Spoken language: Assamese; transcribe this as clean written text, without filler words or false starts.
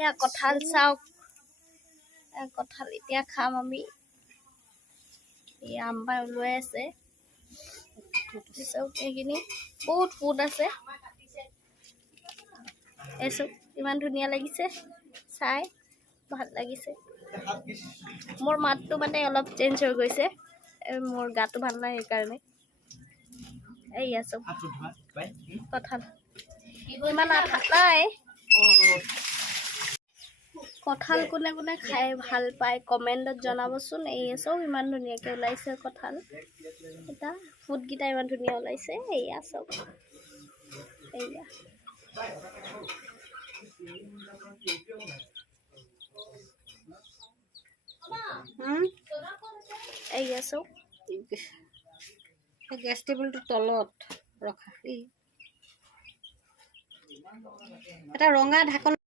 এয়া কঁঠাল চাওক কঁঠাল এতিয়া খাম আমি এই আম্বাই ওলাই আছে চাওক এইখিনি বহুত ফুট আছে এসব ইমান ধুনীয়া লাগিছে চাই ভাল লাগিছে মোৰ মাতটো মানে অলপ চেঞ্জ হৈ গৈছে মোৰ গাটো ভাল নাই সেইকাৰণে এইয়া চব কঁঠাল ইমান আঠা নাই কঁঠাল কোনে কোনে খাই ভাল পায় কমেণ্টত জনাবচোন এইয়া চব ইমান ধুনীয়াকৈ ওলাইছে কঁঠাল এটা ফুটকেইটা ইমান ধুনীয়া ওলাইছে এইয়া চব এইয়া এইয়া চব গেছ টেবুলটো তলত ৰখা এটা ৰঙা ঢাকন